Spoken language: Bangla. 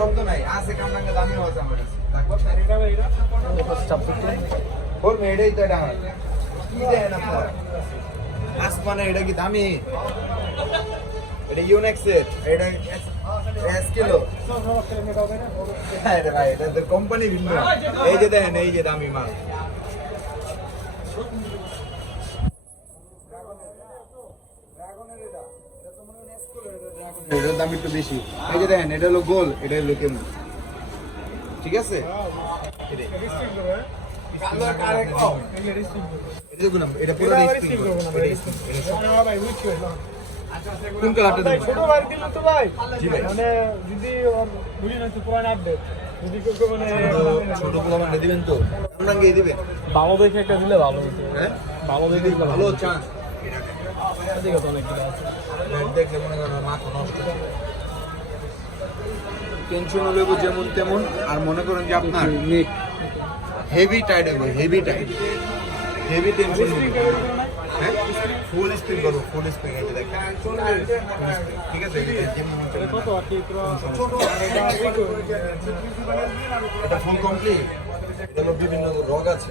শব্দ নাই আছে কামরাঙ্গা দামিও আছে আমার কাছে বলবে এটাই তো এটা কি দেন আপনারা আসমানে এটা কি দামি এটা ইউনেক্সের এটা এস কিলো আরে ভাই এটা তো কোম্পানি ভিন্ন এই যে দেখেন এই যে দামি মাল এটার দাম একটু বেশি এই যে দেখেন এটা হলো গোল এটা হলো কেমন ঠিক আছে এটা পুরো কোন কালারটা দেবেন ছোট ভাই দিল তো ভাই জি ভাই মানে যদি বুঝি না তো পুরান আপডেট যদি কেউ মানে ছোট পোলা মানে দিবেন তো আমরা গিয়ে দিবেন ভালো দেখে একটা দিলে ভালো হতো হ্যাঁ ভালো দেখে দিলে ভালো চান্স এদিকে তো অনেক কিছু আছে দেখলে মনে করেন মাথা নষ্ট টেনশন হলে যেমন তেমন আর মনে করেন যে আপনার হেভি টাইট হবে হেভি টাইট হেভি টেনশন হ্যাঁ ফুল স্পিড করবো ফুল স্পিড এই যে দেখেন ঠিক আছে কত আর কি এটা ফুল কমপ্লিট এটা বিভিন্ন রোগ আছে